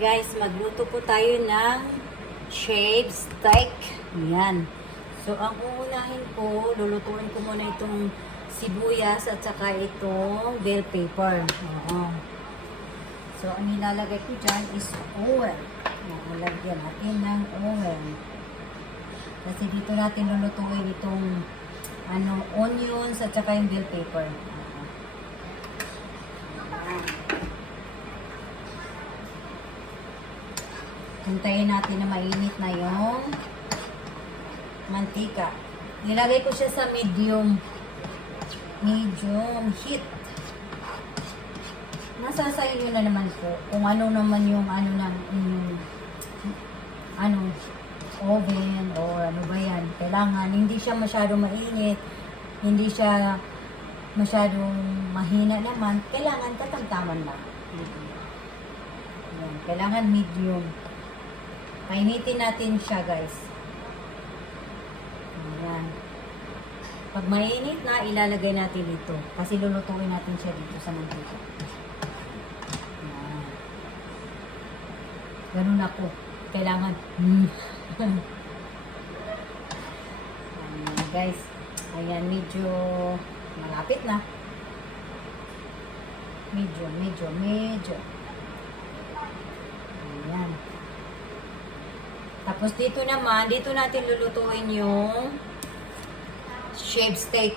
Guys, magluto po tayo ng shaved steak. Yan. So, ang uunahin ko, lulutuin ko muna itong sibuyas at saka itong bell pepper. Oo. So, ang nilalagay ko dyan is oil. Lagyan natin ng oil. Kasi dito natin lulutuin itong onions at saka yung bell pepper. Hintayin natin na mainit na yung mantika. Nilagay ko siya sa medium heat. Nasa sa inyo na naman po kung ano naman yung oven o ano ba yan. Kailangan hindi siya masyadong mainit, hindi siya masyadong mahina naman. Kailangan tatagtaman lang. Yan. Kailangan medium. Painitin natin siya, guys. Ayan. Pag mainit na, ilalagay natin dito. Kasi lulutuin natin siya dito sa mantika. Ayan. Ganun na po. Kailangan. Ayan, guys. Ayan, medyo malapit na. Medyo. Ayan. Tapos dito naman, dito natin lulutuin yung shaved steak.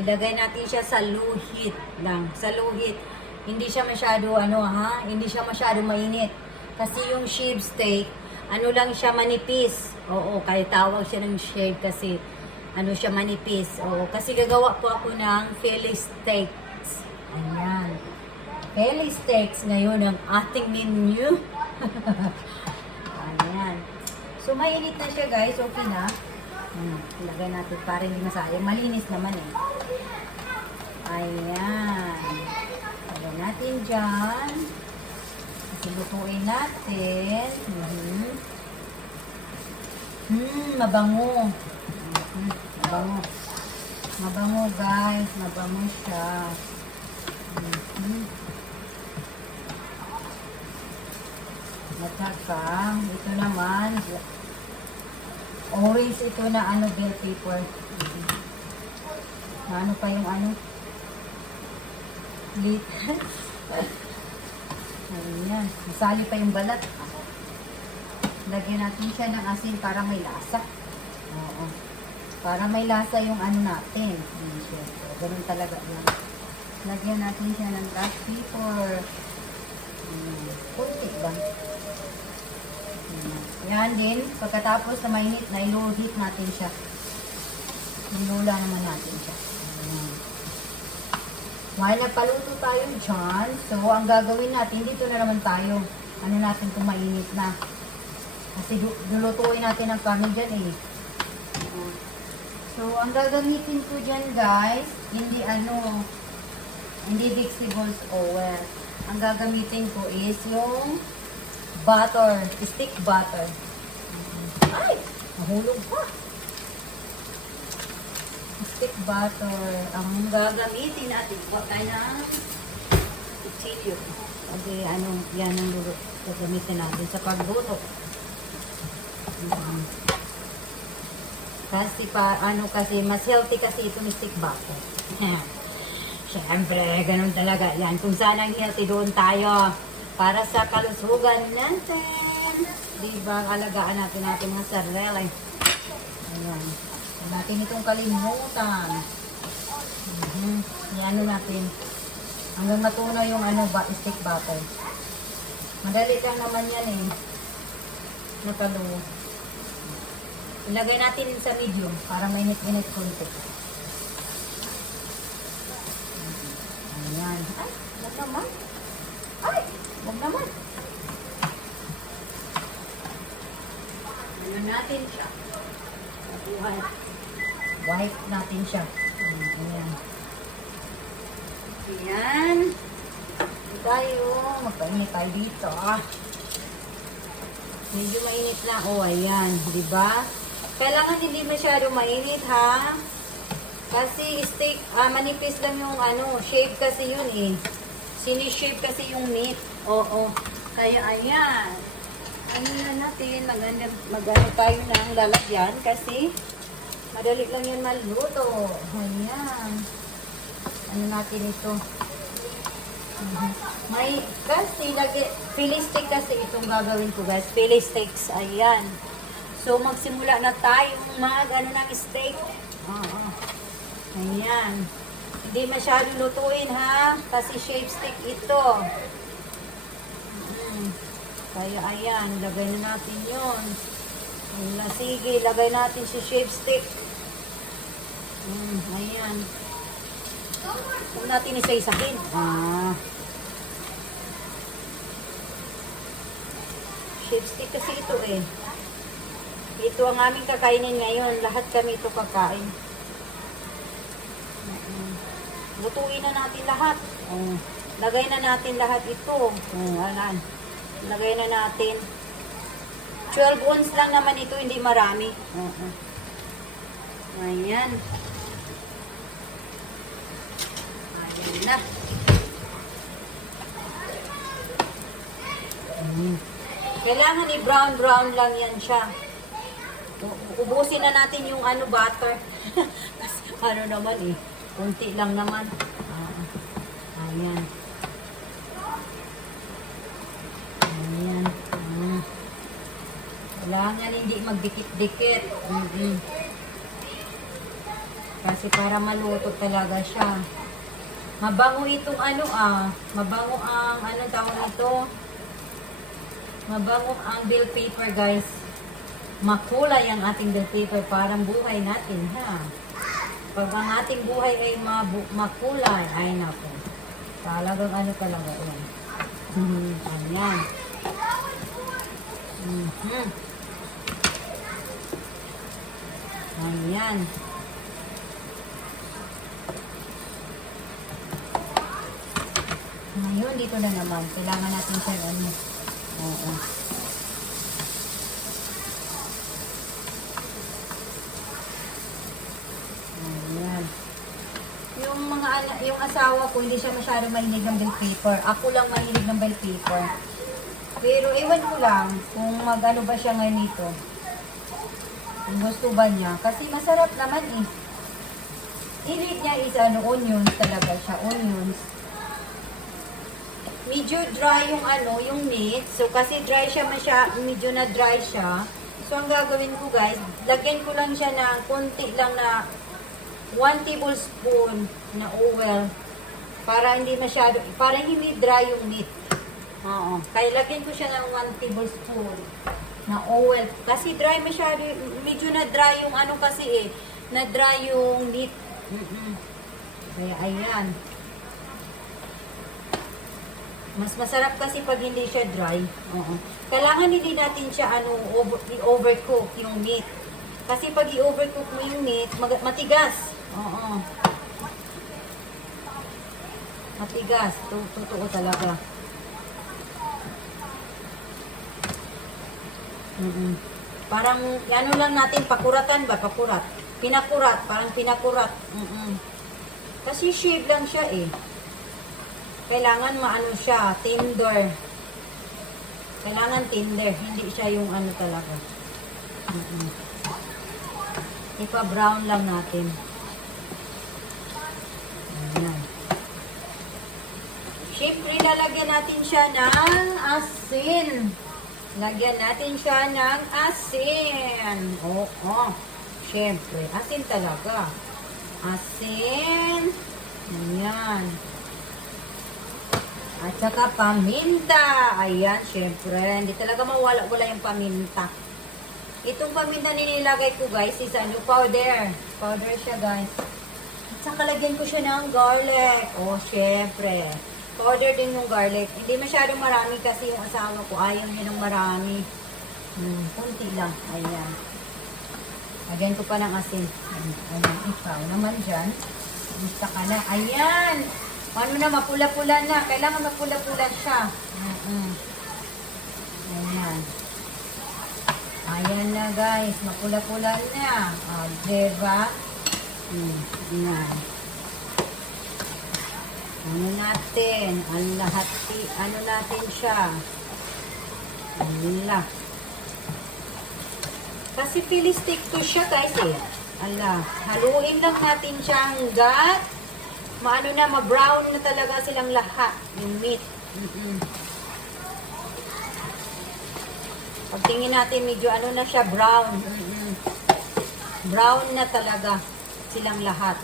Ilagay natin siya sa low heat lang. Sa low heat. Hindi siya masyado hindi siya masyado mainit. Kasi yung shaved steak, lang siya manipis. Oo, kaya tawag siya ng shave kasi siya manipis. Oo, kasi gagawa po ako ng Philly steaks. Ayan. Philly steaks ngayon ang ating menu. Ayan. So, mainit na siya, guys. Okay na. Ilagay natin para hindi masayang. Malinis naman eh. Ayan. Ilagay natin dyan. Lutuin natin. Mabango. Mabango, guys. Mabango siya. At saka, ito naman, orange ito na bell pepper. Ano pa yung lit. Ayan, masali pa yung balat. Lagyan natin siya ng asin para may lasa. Oo. Para may lasa yung natin. Ganun talaga yan. Lagyan natin siya ng black pepper. Kunti lang. Yan din, pagkatapos na mainit, na i-low heat natin siya. Nilula naman natin siya. While nagpaluto tayo dyan, so ang gagawin natin, dito na naman tayo. Natin kung mainit na. Kasi lulutuin natin ang karne dyan eh. So, ang gagamitin ko dyan, guys, hindi vegetables oil. Ang gagamitin ko is yung butter, stick butter. Ay! Nahulog pa. Stick butter. Ang gagamitin natin, huwag tayo ng kutsilyo. Kasi yan ang gagamitin natin sa pagluto. Kasi kasi mas healthy kasi itong stick butter. Siyempre, ganun talaga yan. Kung saan ang healthy, doon tayo. Para sa kalusugan natin. Diba? Alagaan natin mga sarili. Ayan. Huwag natin itong kalimutan. Yan natin. Hanggang matunaw yung stick butter. Madali lang naman yan eh. Napaluto. Ilagay natin sa medium para mainit-init konti. Ayan. Ay, wag naman. Ay, wag naman. Natin siya. Wipe natin siya. Ayan. Ayan. Tayo. Magpainit tayo dito. Medyo mainit na. Ayan. Diba? Kailangan hindi masyado mainit, ha? Kasi steak, manipis lang yung shave kasi yun eh. Sinishape kasi yung meat. Oo. Kaya ayan. Ano na natin, mag-ano tayo ng lalagyan kasi madali lang yan maluto. Ayan. Ano natin ito? May kasi Philly steak kasi itong gagawin ko guys. Philly steaks. Ayan. So magsimula na tayong ano ng steak. Oo. Ayan. Hindi masyado lutuin ha. Kasi shape steak ito. Kaya ayan, lagay na natin yun. Sige, lagay natin si shape stick. Ayan. Huwag natin isa-isahin. Shape stick kasi ito eh. Ito ang aming kakainin ngayon. Lahat kami ito kakain. Lutuin na natin lahat. Lagay na natin lahat ito. Ayan. Lagay na natin. 12 ounce lang naman ito, hindi marami. Ayan. Ayan na. Kailangan i-brown lang yan siya. Ubusin na natin yung butter. Kasi ano naman eh. Kunti lang naman. Ayan. Ayan. Kailangan hindi magdikit-dikit. Kasi para maluto talaga siya. Mabango itong mabango ang tawag ito? Mabango ang bell pepper guys. Makulay ang ating bell pepper. Parang buhay natin ha. Pag ang ating buhay ay makulay, ay naku. Talagang talaga yan. Ayan. Ayan. Ngayon, dito na naman. Kailangan natin siya Oo. Ayan. Yung asawa ko, hindi siya masyadong mahilig ng bell pepper. Ako lang mahilig ng bell pepper. Pero ewan ko lang kung magano ba siya ngayon nito. Kung gusto ba niya. Kasi masarap naman eh. Hilig niya is onions talaga siya. Onions. Medyo dry yung meat. So kasi dry siya medyo na dry siya. So ang gagawin ko guys, lagyan ko lang siya ng konti lang na 1 tablespoon na oil. Para hindi dry yung meat. Kaya lagyan ko siya ng 1 tablespoon na oil. Kasi dry masyado, medyo na dry yung kasi na dry yung meat. Kaya ayan. Mas masarap kasi pag hindi siya dry. Kailangan hindi natin siya i-overcook yung meat. Kasi pag i-overcook mo yung meat, matigas. Matigas. Totoo talaga. Parang lang natin, pakuratan ba? Pakurat. Pinakurat. Parang pinakurat. Kasi shave lang siya eh. Kailangan siya, tender. Kailangan tender. Hindi siya yung talaga. Ipa-brown lang natin. Ayan. Siyempre, lalagyan natin siya ng asin. Lagyan natin siya ng asin. Siyempre, asin talaga. Asin. Ayan. At saka paminta. Ayan, syempre. Hindi talaga mawala-wala yung paminta. Itong paminta nilagay ko guys is powder. Powder siya guys. At saka lagyan ko siya ng garlic. Syempre. Powder din yung garlic. Hindi masyadong marami kasi yung asawa ko. Ayaw niya ng marami. Kunti lang. Ayan. Lagyan ko pa ng asin. Ayan, ikaw naman dyan. Gusto ka na. Ayan. Paano na, mapula-pula na. Kailangan mapula-pula siya. Ayan. Ayan na guys. Mapula-pula na. Diba? Ayan. Natin. Ang lahat. Natin siya. Ala. Kasi Philly steak to siya guys eh. Ala. Haluin lang natin siya hanggat maano na, ma-brown na talaga silang lahat. Yung meat. Pagtingin natin, medyo ano na siya, brown. Brown na talaga silang lahat.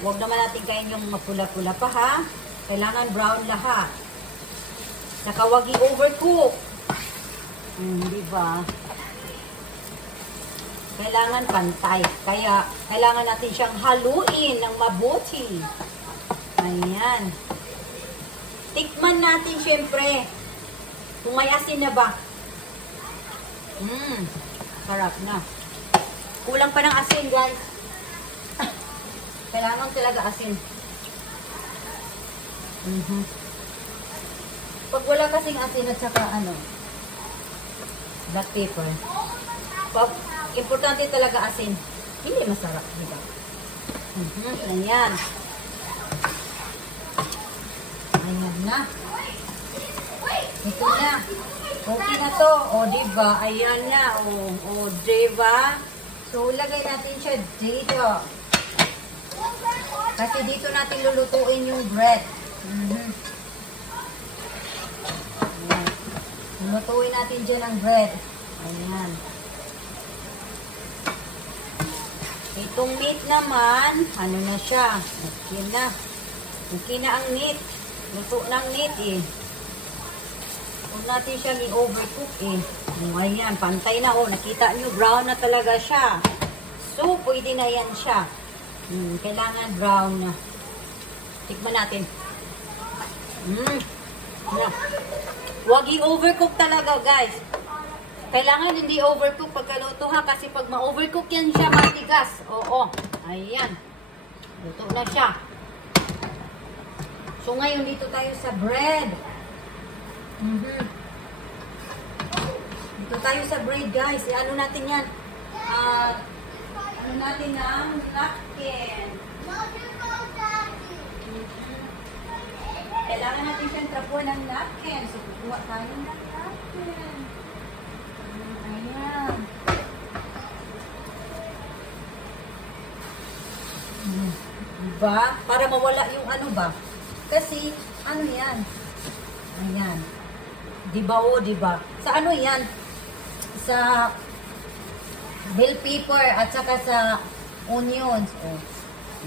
Huwag naman natin kain yung mapula-pula pa ha. Kailangan brown lahat. Saka huwag i-overcook. Diba? Kailangan pantay. Kaya, kailangan natin siyang haluin ng mabuti. Ayan. Tikman natin syempre. Kung may asin na ba. Sarap na. Kulang pa ng asin, guys. Kailangan talaga asin. Pag wala kasing asin at saka ano, black pepper. Pag importante talaga asin, hindi masarap, diba? Ayan. Ayan na. Ito na. Okay na to. O, diba? Ayan na. O, diba? So, lagay natin siya dito. Kasi dito natin lulutuin yung bread. Ayan. Lulutuin natin dyan ang bread. Ayan. Itong meat naman, ano na siya? Okay na. Okay na ang meat. Luto ng meat eh. Huwag natin siya i-overcook eh. Ayan, pantay na. Nakita nyo, brown na talaga siya. So, pwede na yan siya. Kailangan brown na. Tikman natin. Huwag i-overcook talaga, guys. Kailangan hindi overcook pagkaluto ha. Kasi pag ma-overcook yan siya, matigas. Oo. Ayan. Luto na siya. So, ngayon dito tayo sa bread. Dito tayo sa bread, guys. Ano natin yan? Ano natin ng napkin. Kailangan natin siyang trapuan ng napkin. So, kukuha tayo ng napkin. Ayan. Diba? Para mawala yung ano ba? Kasi, ano yan? Ayan. Diba o, diba? Sa ano yan? Sa bell pepper at saka sa onions. O,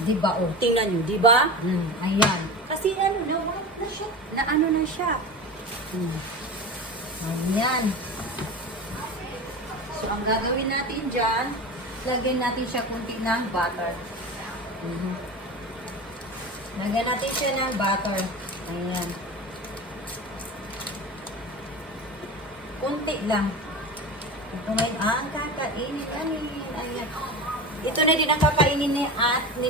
diba o? Tingnan nyo, diba? Ayan. Kasi ano na, na siya. Na ano na siya. Ayan. So, ang gagawin natin dyan, lagyan natin siya kunti ng butter. Lagyan natin siya ng butter. Ayan. Kunti lang. Ito ngayon ang kakainin namin. Ayan. Ito na din ang kakainin ni ni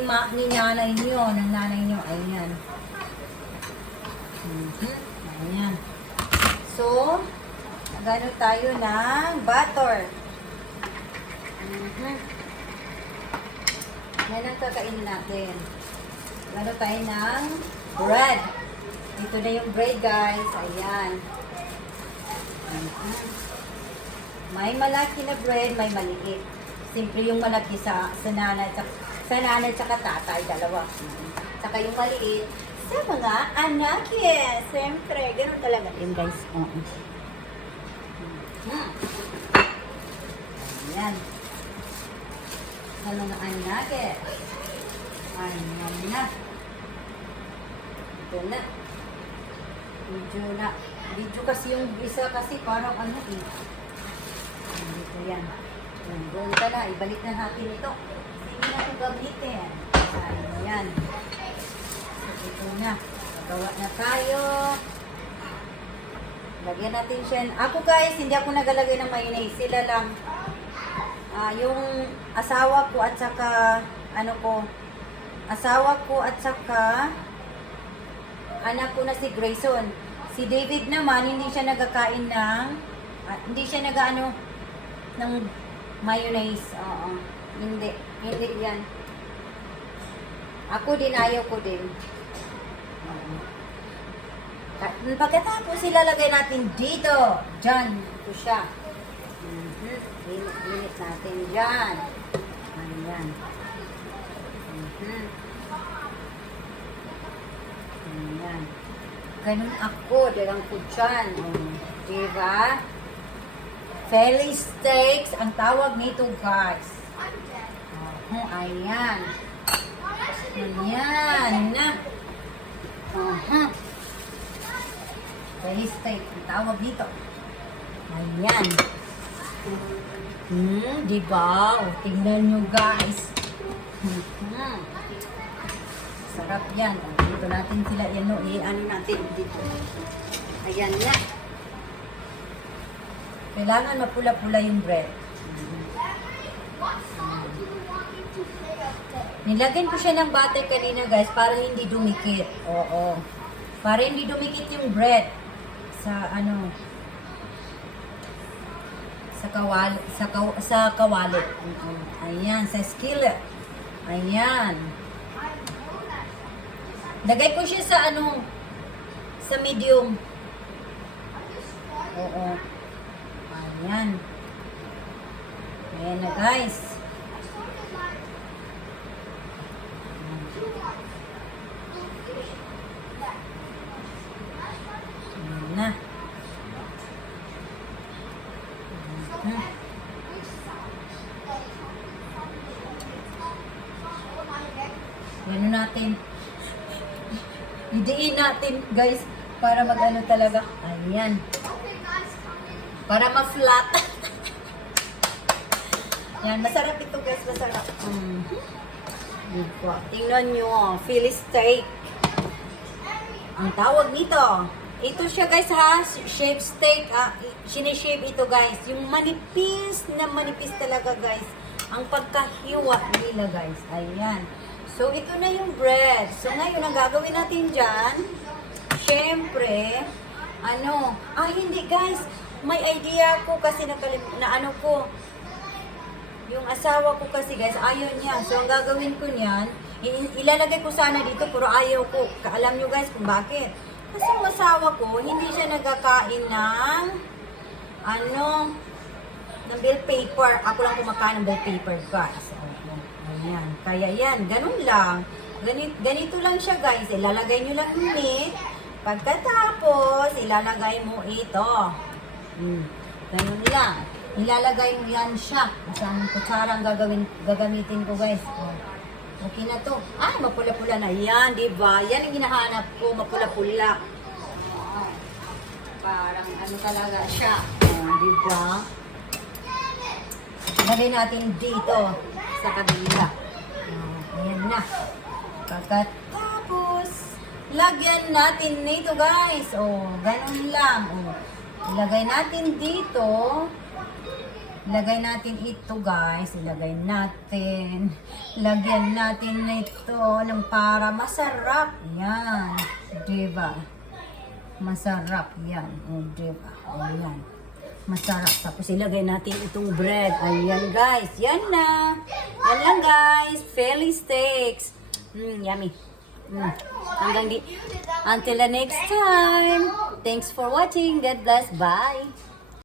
nanay nyo, ng nanay nyo. Ayan. Ayan. So, gano tayo ng butter. Yan ang kakainin natin. Gano tayo ng bread. Ito na yung bread, guys. Ayan. May malaki na bread, may maliit. Siyempre yung malaki sa nanay at tatay, dalawa. Saka yung maliit sa mga anak, yes. Siyempre, ganun talaga yun, guys. Ayan. Sa mga anak, eh. Ayan na. Ito na. Video kasi yung isa kasi parang ano eh. Dito yan. Doon ka na. Ibalik na natin ito. Hindi na ito gamitin. Ayan. So, ito na. Magawa na tayo. Lagyan natin siya. Ako guys, hindi ako nagalagay ng mayonnaise. Sila lang. Yung asawa ko at saka asawa ko at saka anak ko na si Grayson. Si David naman, hindi siya nagkakain ng, hindi siya nag-ano ng mayonnaise. Oo. Hindi yan. Ako din, ayaw ko din. Pagkatapos, ilalagay natin dito. Diyan. Ito siya. Init natin dyan. Ayan. Ayan. Ganun ako. Dalang ko dyan. Diba? Philly steaks ang tawag nito, guys. Ayan. Ayan na. Philly steak ang tawag dito. Ayan. Diba? O, tingnan nyo, guys. Sarap yan. O, dito natin sila, ano natin dito. Ayan na. Kailangan mapula-pula yung bread. Nilagyan ko siya ng butter kanina, guys, para hindi dumikit. Oo. Para hindi dumikit yung bread sa sa kawalit. Ayan, sa skillet. Ayan. Lagay ko siya sa sa medium. Oo. Ayan. Ayan na, guys. Ayan na. Gano'n natin. Idiin natin, guys, para mag-ano talaga. Ayan. Para ma-flat. Yan, masarap ito, guys, masarap. Tingnan nyo, Philly steak. Ang tawag nito. Ito siya, guys, ha, shape steak. Sineshape ito, guys. Yung manipis talaga, guys. Ang pagkahiwa nila, guys. Ayan. So, ito na yung bread. So, ngayon, ang gagawin natin dyan, syempre, hindi, guys. May idea ko kasi yung asawa ko kasi, guys, ayaw niya. So, ang gagawin ko niyan, ilalagay ko sana dito, pero ayaw ko. Alam nyo, guys, kung bakit. Kasi yung asawa ko, hindi siya nagkakain ng, ng bill paper. Ako lang kumakain ng bill paper, guys. Ayan. Kaya yan, ganun lang. Ganito lang siya, guys. Ilalagay nyo lang yung meat. Pagkatapos, ilalagay mo ito. Ganun lang. Ilalagay mo yan siya. Isang kutsarang gagamitin ko, guys. Okay na to. Ay, mapula-pula na yan, diba? Yan ang hinahanap ko, mapula-pula. Parang talaga siya. Diba? Lagay natin dito sa kabila. Ayan na. Pagkatapos, lagyan natin nito, guys. Ganun lang. Ilagay natin dito. Ilagay natin ito, guys. Ilagay natin. Lagyan natin nito ng para masarap. Yan. Diba? Masarap yan. Diba? Ayan. Masarap. Tapos ilagay natin itong bread. Ayan, guys. Yan na. Yan lang, guys. Philly steaks. Yummy. Until the next time. Thanks for watching. God bless. Bye.